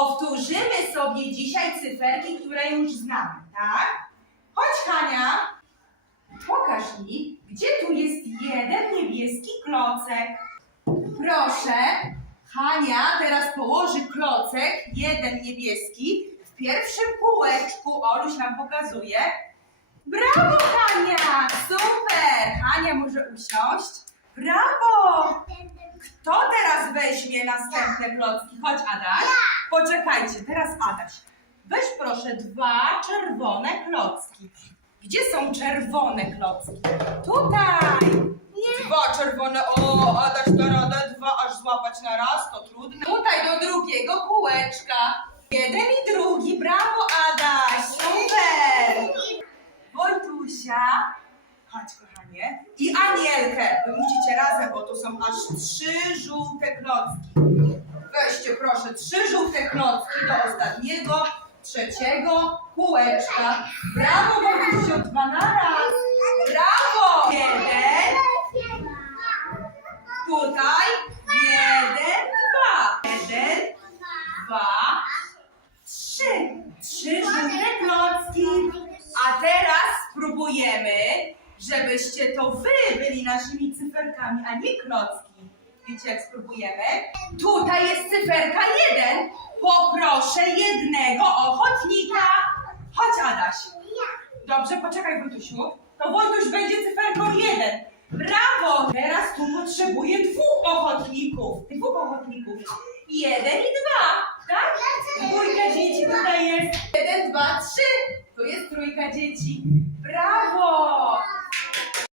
Powtórzymy sobie dzisiaj cyferki, które już znamy, tak? Chodź, Hania. Pokaż mi, gdzie tu jest jeden niebieski klocek. Proszę, Hania teraz położy klocek, jeden niebieski, w pierwszym kółeczku. Oluś nam pokazuje. Brawo, Hania! Super! Hania może usiąść. Brawo! Kto teraz weźmie następne klocki? Chodź, Adaś. Poczekajcie, teraz Adaś. Weź proszę dwa czerwone klocki. Gdzie są czerwone klocki? Tutaj! Dwa czerwone. O, Adaś da radę dwa aż złapać na raz, to trudno. Tutaj do drugiego kółeczka. Jeden i drugi. Brawo, Adaś! Super! Wojtusia. Chodź, kochanie. I Anielkę. Wy musicie razem, bo tu są aż trzy żółte klocki. Klocki do ostatniego, trzeciego kółeczka. Brawo, Wojtusio, dwa na raz. Brawo! Jeden, tutaj, jeden, dwa. Jeden, dwa, trzy. Trzy żółte klocki. A teraz spróbujemy, żebyście to wy byli naszymi cyferkami, a nie klocki. Wiecie, jak spróbujemy? Tutaj jest cyferka jeden. Poproszę jednego ochotnika. Chodź, Adaś. Dobrze, poczekaj, Wojtusiu. To Wojtuś będzie cyferką jeden. Brawo! Teraz tu potrzebuję dwóch ochotników. Dwóch ochotników. Jeden i dwa, tak? Dwójka dzieci tutaj jest. Jeden, dwa, trzy. Tu jest trójka dzieci. Brawo!